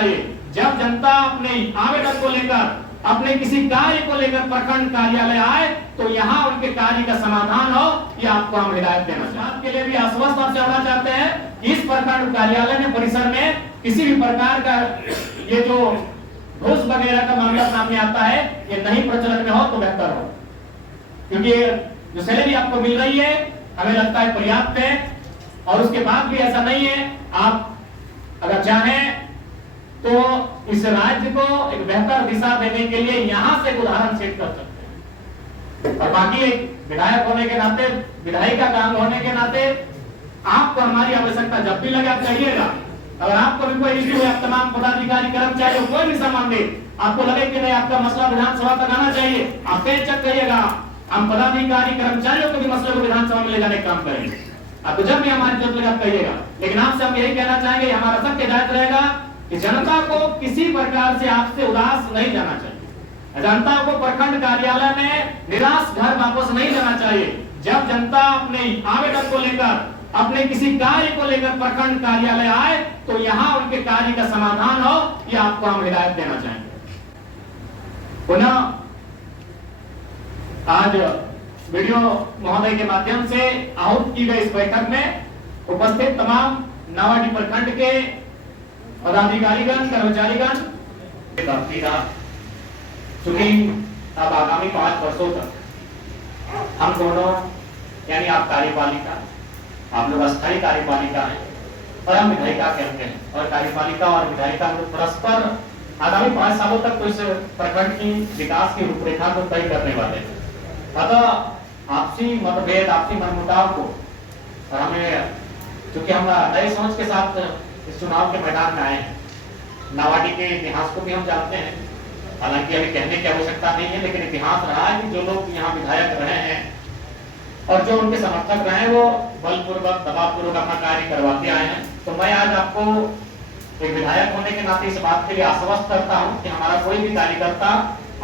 चाहिए। जब जनता अपने आवेदन को लेकर, अपने किसी कार्य को लेकर प्रखंड कार्यालय आए तो यहाँ उनके कार्य का समाधान हो, ये आपको हम हिदायत देना चाहते के लिए भी आश्वस्त आपसे होना चाहते हैं कि इस प्रखंड कार्यालय में परिसर में किसी भी प्रकार का ये जो घूस वगैरह का मामला सामने आता है ये नहीं प्रचलन में हो तो बेहतर हो, क्योंकि जो सैलरी आपको मिल रही है हमें लगता है पर्याप्त है, और उसके बाद भी ऐसा नहीं है। आप अगर चाहें तो इस राज्य को एक बेहतर दिशा देने के लिए यहां से उदाहरण सेट कर सकते हैं। और बाकी एक विधायक होने के नाते, विधायिका काम होने के नाते आपको हमारी आवश्यकता जब भी लगे आप कहिएगा। अगर आपको भी कोई इश्यू है, आप तमाम पदाधिकारी कर्मचारी कोई भी संबंधित आपको लगे कि नहीं आपका मसला विधानसभा तक आना चाहिए, आप बेचक कहिएगा। हम पदाधिकारी कर्मचारियों के भी मसले को विधानसभा में ले जाने का काम करेंगे। आपको जब भी हमारी जरूरत लगे आप कहिएगा। लेकिन आपसे हम यही कहना चाहेंगे, हमारा सबके हिदायत रहेगा कि जनता को किसी प्रकार से आपसे उदास नहीं जाना चाहिए। जनता को प्रखंड कार्यालय में निराश घर वापस नहीं जाना चाहिए। जब जनता अपने आवेदन को लेकर, अपने किसी कार्य को लेकर प्रखंड कार्यालय आए तो यहाँ उनके कार्य का समाधान हो, ये आपको हम हिदायत देना चाहेंगे। पुनः आज वीडियो महोदय के माध्यम से आहूत की गई इस बैठक में उपस्थित तमाम नावाडीह प्रखंड के पदाधिकारीगण, कर्मचारीगण, चूंकि अब आगामी 5 वर्षों तक हम दोनों यानी आप कार्यपालिका, आप लोग अस्थायी कार्यपालिका हैं और हम विधायिका कहते हैं, और कार्यपालिका और विधायिका लोग परस्पर आगामी 5 सालों तक तो इस प्रखंड की विकास की रूपरेखा को तय करने वाले हैं। अतः आपसी मतभेद, आपसी मनमुटाव को, और हमें चूंकि हम नए सोच के साथ इस चुनाव के मैदान में आए हैं, नावाडीह के इतिहास को भी हम जानते हैं, हालांकि अभी कहने की आवश्यकता नहीं है, लेकिन इतिहास रहा है कि जो लोग यहाँ विधायक रहे हैं और जो उनके समर्थक रहे हैं वो बलपूर्वक, दबावपूर्वक अपना कार्य करवाते आए हैं। तो मैं आज आपको एक विधायक होने के नाते इस बात के लिए आश्वस्त करता हूँ कि हमारा कोई भी कार्यकर्ता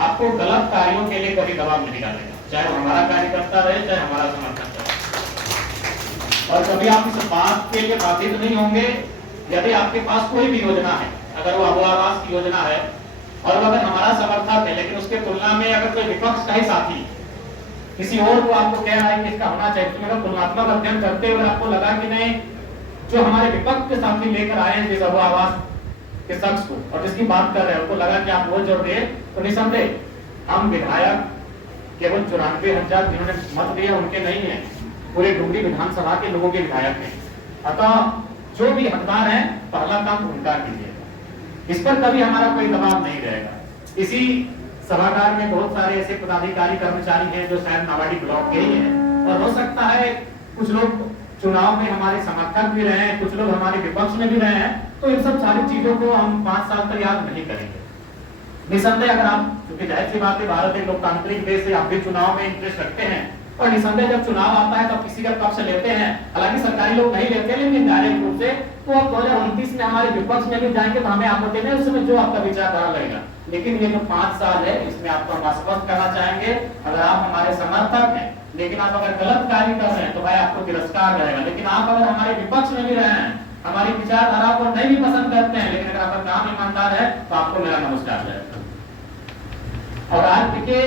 आपको गलत कार्यों के लिए कभी दबाव नहीं डालेगा, चाहे वो हमारा कार्यकर्ता रहे, चाहे हमारा समर्थक रहे। और कभी आप इस बात के लिए बाधित नहीं होंगे यदि आपके पास कोई भी योजना है, अगर वो आवास की योजना है और अगर हमारा समर्थक है, लेकिन उसके तुलना में अगर कोई विपक्ष का ही साथी किसी और को आपको कह रहा है कि इसका होना चाहिए, तो मेरा तुलनात्मक अध्ययन करते हुए आपको लगा कि नहीं, जो हमारे विपक्ष के साथी लेकर आए हैं जिस आवास के शख्स को और जिसकी बात कर रहे हैं, उनको लगा कि आप वोट जोड़ दिए, तो निसंदेह हम विधायक केवल 94,000 जिन्होंने मत दिया उनके नहीं है, पूरे डुमरी विधानसभा के लोगों के विधायक हैं। अतः जो भी हकदार है पहला काम उनका कीजिएगा, इस पर कभी हमारा कोई दबाव नहीं रहेगा। इसी सभागार में बहुत सारे ऐसे पदाधिकारी कर्मचारी हैं जो शायद नावाडीह ब्लॉक के ही हैं, और हो सकता है कुछ लोग चुनाव में हमारे समर्थक भी रहे हैं, कुछ लोग हमारे विपक्ष में भी रहे हैं, तो इन सब सारी चीजों को हम 5 साल तक याद नहीं करेंगे। निसंदेह अगर आप, क्योंकि जाहिर सी बात है भारत एक लोकतांत्रिक देश है, आप भी चुनाव में इंटरेस्ट रखते हैं, और निसंदेह जब चुनाव आता है तो किसी का पक्ष लेते हैं, हालांकि सरकारी लोग नहीं लेते, लेकिन डायरेक्ट रूप से तो अब 2029 में हमारे विपक्ष में भी जाएंगे तो हमें आपत्ति नहीं, उसमें जो आपका विचारधारा रहेगा। लेकिन ये जो 5 साल है इसमें आपको हम आश्वस्त करना चाहेंगे, अगर आप हमारे समर्थक हैं लेकिन आप अगर गलत कार्य कर रहे हैं तो भाई आपको तिरस्कार रहेगा, लेकिन आप अगर हमारे विपक्ष में भी रहे हैं, हमारी विचारधारा को नहीं भी पसंद करते हैं, लेकिन अगर आपका काम ईमानदार है तो आपको मेरा नमस्कार रहेगा। और आज देखिए,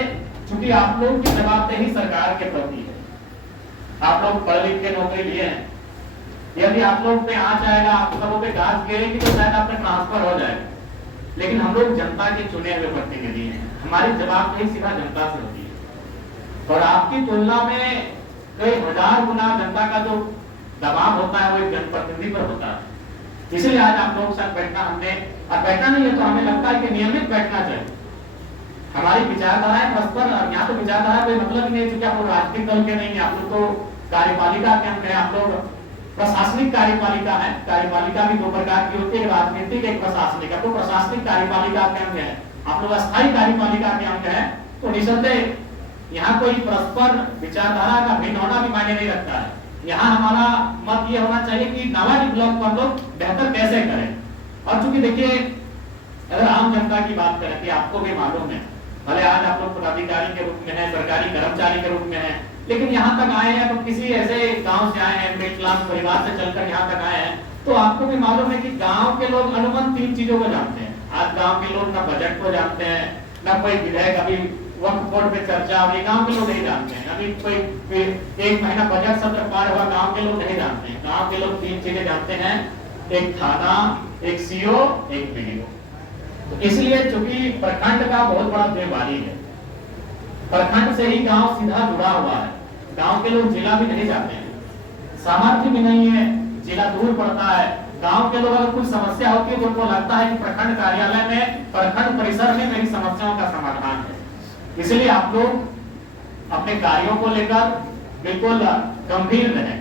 चूंकि आप लोग की जवाबदेही सरकार के प्रति है, आप लोग पढ़ लिख के नौकरी लिए हैं, यदि आप लोग पे आ जाएगा, आप सबों पे घास गिरेगी तो शायद आपने ट्रांसफर हो जाएगा, लेकिन हम लोग जनता के चुने हुए प्रतिनिधि हैं, हमारी जवाबदेही सीधा जनता से होती है, और आपकी तुलना में कई हजार गुना जनता का जो दबाव होता है वो एक जनप्रतिनिधि पर होता है। इसलिए आज आप लोगों के साथ बैठना, हमने और बैठना नहीं है तो हमें लगता है कि नियमित बैठना चाहिए। हमारी विचारधाराएं परस्पर, यहाँ तो विचारधारा कोई मतलब ही नहीं, क्योंकि आप लोग राजनीतिक दल के नहीं है, आप लोग तो कार्यपालिका के अंग है, आप लोग प्रशासनिक कार्यपालिका है। कार्यपालिका भी 2 प्रकार की होती है, राजनीतिक, एक प्रशासनिक। तो प्रशासनिक कार्यपालिका के अंग है, आप लोग अस्थायी कार्यपालिका के अंग है, तो निसंदेह यहाँ कोई परस्पर विचारधारा का भिन्न होना भी मायने नहीं रखता है। यहाँ हमारा मत ये होना चाहिए कि नावाडीह ब्लॉक को हम लोग बेहतर कैसे करें। और चूंकि देखिए, अगर आम जनता की बात करें कि आपको भी मालूम है, भले आज आप लोग पदाधिकारी के रूप में हैं, सरकारी कर्मचारी के रूप में हैं, लेकिन यहाँ तक आए हैं तो किसी ऐसे गांव से आए हैं, मिडिल क्लास परिवार से चलकर यहाँ तक आए हैं, तो आपको भी मालूम है कि गांव के लोग अनुमान 3 चीजों को जानते हैं। आज गांव के लोग ना बजट को जानते हैं, ना कोई विधेयक अभी वक्फ बोर्ड पे चर्चा, अभी गांव के लोग नहीं जानते हैं। अभी कोई 1 महीना बजट सत्र पार हुआ, गांव के लोग नहीं जानते हैं। गांव के लोग 3 चीजें जानते हैं, एक थाना, एक सीओ, एक बीडीओ। तो इसलिए चूंकि प्रखंड का बहुत बड़ा जिम्मेवारी है, प्रखंड से ही गांव सीधा जुड़ा हुआ है। गांव के लोग जिला भी नहीं जाते हैं, सामर्थ्य भी नहीं है, जिला दूर पड़ता है। गांव के लोग अगर कुछ समस्या होती है तो उनको लगता है कि प्रखंड कार्यालय में, प्रखंड परिसर में मेरी समस्याओं का समाधान है। इसलिए आप लोग अपने कार्यों को लेकर बिल्कुल गंभीर रहें।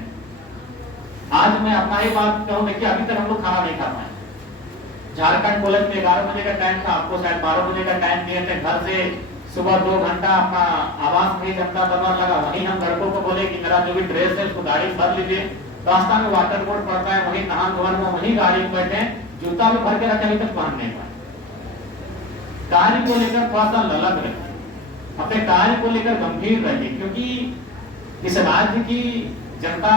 आज मैं अपना ही बात कहूं, देखिए अभी तक हम लोग खाना नहीं खा पाए। झारखंड कॉलेज में 11 बजे का टाइम था, आपको शायद 12 बजे का टाइम दिए थे। घर से सुबह 2 घंटा अपना आवास में जनता दरबार लगा, वहीं हम लड़कों को बोले कि मेरा जो भी ड्रेस है उसको गाड़ी भर लीजिए। रास्ता में वाटर बोर्ड पड़ता है, वहीं नहान धोवन में वहीं गाड़ी में बैठे, जूता भी भर के रखे, अभी तक पहन नहीं पाए। कार्य को लेकर थोड़ा सा ललक रखिए, अपने कार्य को लेकर गंभीर रहिए, क्योंकि इस राज्य की जनता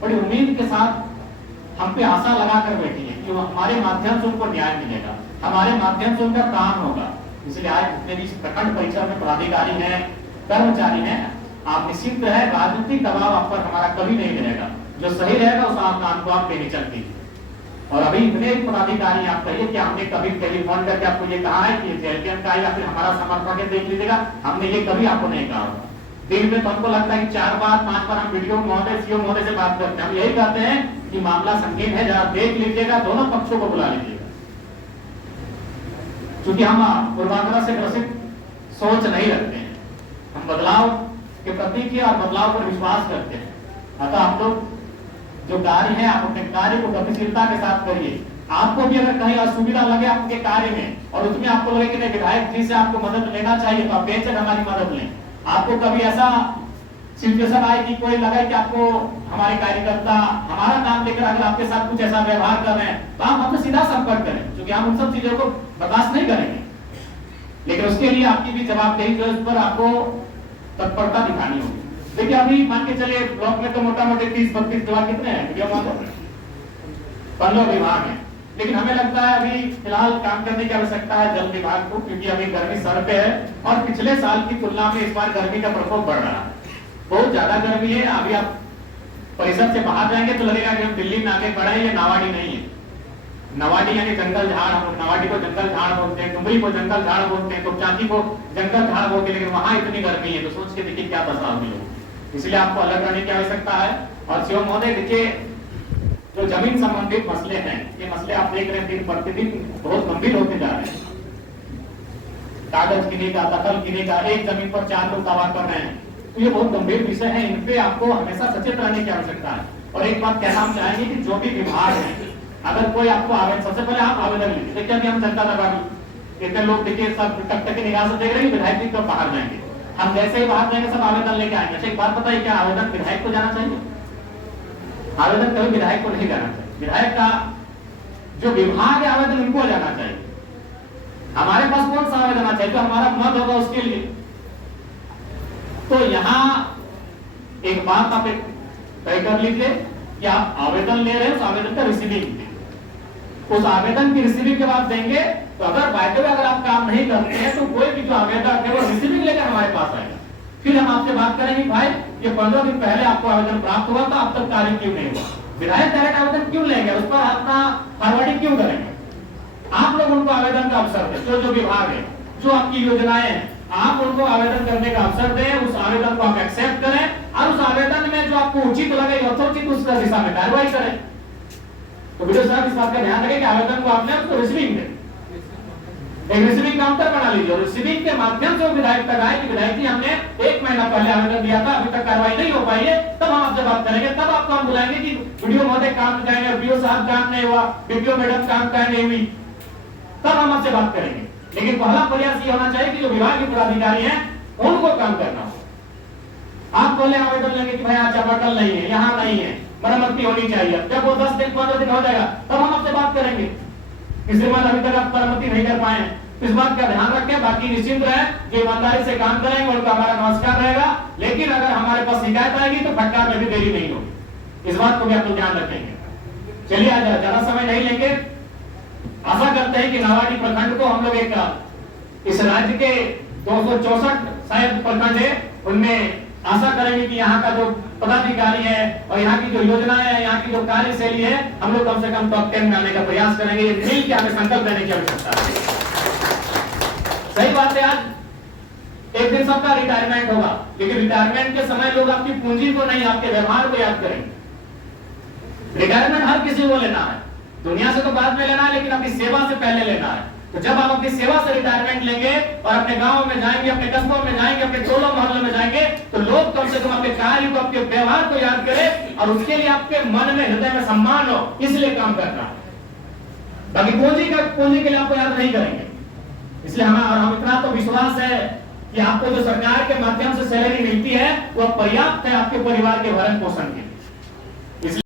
बड़ी उम्मीद के साथ हम पे आशा लगाकर बैठी है कि हमारे माध्यम से उनको न्याय मिलेगा, हमारे माध्यम से उनका काम होगा। इसलिए आज जितने भी प्रखंड परिसर में पदाधिकारी हैं, कर्मचारी हैं, आप निश्चित है राजनीतिक दबाव आप पर हमारा कभी नहीं रहेगा। जो सही रहेगा उस काम को आप बेनी चलती। और अभी इतने पदाधिकारी आप कहिए कि हमने कभी टेलीफोन करके आपको ये कहा है कि जेएलपीएम का या फिर हमारा समर्थन देख लीजिएगा, हमने ये कभी आपको नहीं कहा होगा। दिन में तो हमको लगता है कि 4 बार 5 बार हम वीडियो महोदय, सीओ महोदय से बात करते हैं। हम यही कहते हैं कि मामला संगीन है, जरा देख लीजिएगा, दोनों पक्षों को बुला लीजिएगा। क्योंकि हम पूर्वाग्रह से ग्रसित सोच नहीं रखते हैं, हम बदलाव के प्रति की और बदलाव पर विश्वास करते हैं। अतः आप लोग जो कार्य है, आप अपने कार्य को गतिशीलता के साथ करिए। आपको भी अगर कहीं असुविधा लगे आपके कार्य में और उसमें आपको लगे कि नहीं विधायक जी से आपको मदद लेना चाहिए, तो आप बेशक हमारी मदद लें। आपको कभी ऐसा सिचुएशन आए कि कोई लगे कि आपको हमारे कार्यकर्ता हमारा काम लेकर अगर आपके साथ कुछ ऐसा व्यवहार कर रहे हैं, तो आप हमसे सीधा संपर्क करें, क्योंकि हम उन सब चीजों को बर्दाश्त नहीं करेंगे। लेकिन उसके लिए आपकी भी जवाबदेही जो उस पर आपको तत्परता दिखानी होगी। देखिए अभी मान के चलिए ब्लॉक में तो मोटा मोटी 30-32 विभाग कितने हैं, 15 विभाग हैं। लेकिन हमें लगता है अभी फिलहाल काम करने की आवश्यकता है जल विभाग को, क्योंकि अभी गर्मी सर पे है और पिछले साल की तुलना में इस बार गर्मी का प्रकोप बढ़ रहा है, बहुत ज्यादा गर्मी है। अभी आप परिसर से बाहर जाएंगे तो लगेगा कि हम दिल्ली में आगे बढ़े, ये नावाडी नहीं है। नवाडी यानी जंगल झाड़, हम नवाडी को जंगल झाड़ बोलते हैं, डुमरी को जंगल झाड़ बोलते हैं, तो चांदी को जंगल झाड़ बोलते हैं, लेकिन वहां इतनी गर्मी है, तो सोच के देखिए क्या दशा होगी लोगों। इसलिए आपको अलर्ट रहने की आवश्यकता है। और सीओ महोदय देखिए, जो जमीन संबंधित मसले हैं, ये मसले आप देख रहे हैं दिन प्रतिदिन बहुत गंभीर होते जा रहे हैं। कागज गिने का, दखल गिने का, एक जमीन पर 4 लोग दावा कर रहे हैं, तो ये बहुत गंभीर विषय है। इन पे आपको हमेशा सचेत रहने की आवश्यकता है। और एक बात कहना हम चाहेंगे कि जो भी विभाग है, अगर कोई आपको आवेदन, सबसे पहले आप आवेदन लीजिए। देखिए अभी हम जनता दरबार इतने लोग देखिए सब टक टक निगाह से देख रहे हैं, विधायक जी कब बाहर जाएंगे। हम जैसे ही बाहर जाएंगे सब आवेदन लेके आएंगे। अच्छा एक बात बताइए, क्या आवेदन विधायक को जाना चाहिए? आवेदन कभी विधायक को नहीं जाना चाहिए। विधायक का जो विभाग है आवेदन उनको जाना चाहिए। हमारे पास कौन सा आवेदन आना चाहिए? जो हमारा मत होगा उसके लिए। तो यहाँ एक बात आप तय कर लीजिए कि आप आवेदन ले रहे हैं, उस आवेदन का रिसीविंग, उस आवेदन की रिसीविंग के बाद देंगे। तो अगर बाय अगर आप काम नहीं करते हैं तो कोई भी जो आवेदन है वो रिसीविंग लेकर हमारे पास आएगा। फिर हम आपसे बात करेंगे, भाई ये 15 दिन पहले आपको आवेदन प्राप्त हुआ था, अब तक कार्य क्यों नहीं हुआ? विधायक डायरेक्ट आवेदन क्यों लेंगे, उस पर अपना फॉरवर्डिंग क्यों करेंगे? आप लोग उनको आवेदन का अवसर दें। जो विभाग है, जो आपकी योजनाएं हैं, आप उनको आवेदन करने का अवसर दें, उस आवेदन को आप एक्सेप्ट करें और उस आवेदन में जो आपको उचित लगे, यथोचित उस दिशा में कार्रवाई करें। तो वीडियो साहब इस बात का ध्यान रखें कि आवेदन को आपने उसको रिसीविंग दें, एक रिसीविंग काउंटर बना लीजिए और रिसीविंग के माध्यम से विधायक तक आए कि विधायक जी हमने 1 महीना पहले आवेदन दिया था, अभी तक कार्रवाई नहीं हो पाई है, तब हम आपसे बात करेंगे। तब आपको हम बुलाएंगे कि वीडियो महोदय काम जाएंगे, वीडियो साहब काम नहीं हुआ, वीडियो मैडम काम नहीं हुई, तब हम आपसे बात करेंगे। लेकिन पहला प्रयास ये होना चाहिए कि जो विभाग के पदाधिकारी हैं उनको काम करना हो। आप पहले आवेदन लेंगे कि भाई यहाँ चापाकल नहीं है, यहाँ नहीं है, मरम्मती होनी चाहिए। जब वो 10 दिन 15 दिन हो जाएगा तब हम आपसे बात करेंगे। इसके बाद अभी तक आप मरम्मती नहीं कर पाए, इस बात का ध्यान रखें। बाकी निश्चिंत रहे, जो ईमानदारी से काम करेंगे उनका हमारा नमस्कार रहेगा। लेकिन अगर हमारे पास शिकायत आएगी तो फटकार में भी देरी नहीं होगी, इस बात को भी आप लोग ध्यान रखेंगे। चलिए आज ज्यादा समय नहीं लेंगे। आशा करते हैं कि नावाडी प्रखंड को हम लोग एक इस राज्य के 264 शायद प्रखंड है, उनमें आशा करेंगे कि यहाँ का जो पदाधिकारी है और यहाँ की जो योजनाएं है, यहाँ की जो कार्यशैली है, हम लोग कम से कम टॉप 10 में आने का प्रयास करेंगे। ये मिल के हमें संकल्प लेने की आवश्यकता है। सही बात है, आज एक दिन सबका रिटायरमेंट होगा, लेकिन रिटायरमेंट के समय लोग आपकी पूंजी को नहीं, आपके व्यवहार को याद करेंगे। रिटायरमेंट हर किसी को लेना है, दुनिया से तो बाद में लेना है, लेकिन अपनी सेवा से पहले लेना है। तो जब आप अपनी सेवा से रिटायरमेंट लेंगे और अपने गांव में जाएंगे, अपने कस्बों में जाएंगे, अपने टोलों मोहल्लों में जाएंगे, तो लोग कम से कम आपके कार्य को, आपके व्यवहार को याद करें और उसके लिए आपके मन में, हृदय में सम्मान हो, इसलिए काम करना है। बाकी पूंजी के लिए आपको याद नहीं करेंगे। इसलिए हम इतना तो विश्वास है कि आपको जो सरकार के माध्यम से सैलरी मिलती है वो पर्याप्त है आपके परिवार के भरण पोषण के लिए।